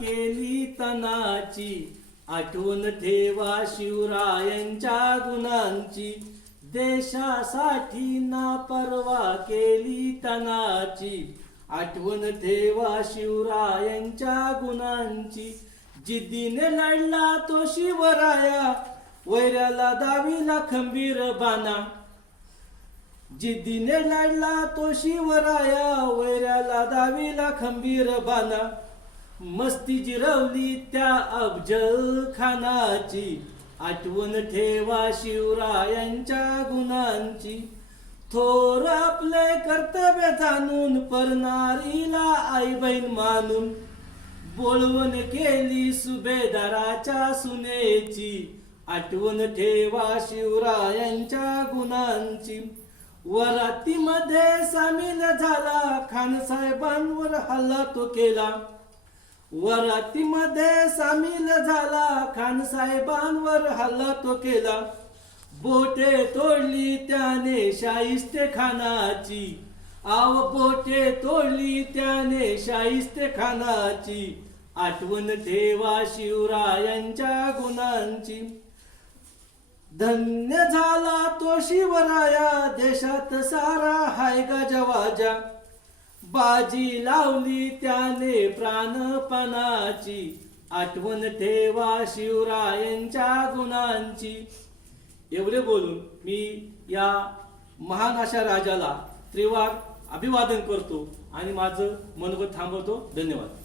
केली तनाची, आठवण ठेवा शिवरायांच्या गुणांची. देशासाठी ना परवा केली तनाची, आठवण ठेवा शिवरायांच्या गुणांची. जिद्दीने लढला तो शिवराया, वैऱ्याला दाविला खंबीर बाणा. जिद्दीने लढला तो शिवराया, वैऱ्याला दाविला खंबीर बाणा. मस्ती जिरवली त्या अफजल खानाची, आठवण ठेवा शिवरायांच्या गुणांची. थोर आपले कर्तव्य जाणून, परनारीला आई बहीण मानून, बोलवण केली सुभेदाराच्या सुनेची, आठवण ठेवा शिवरायांच्या गुणांची. वरातीमध्ये सामील झाला, खानसाहेबांवर हल्ला तो केला. वरातीमध्ये सामील झाला, खानसाहेबांवर हल्ला तो केला. बोटे तोडली त्याने शाहिस्ते खानाची, बोटे तोडली त्याने शाहिस्ते खानाची, आठवण ठेवा शिवरायांच्या गुणांची. धन्य झाला तो शिवराया, देशात सारा हाय गाजवाजा. बाजी लावली त्याने प्राणपणाची, आठवण ठेवा शिवरायांच्या गुणांची. एवढे बोलून मी या महान अशा राजाला त्रिवार अभिवादन करतो आणि माझं मनोगत थांबवतो. धन्यवाद.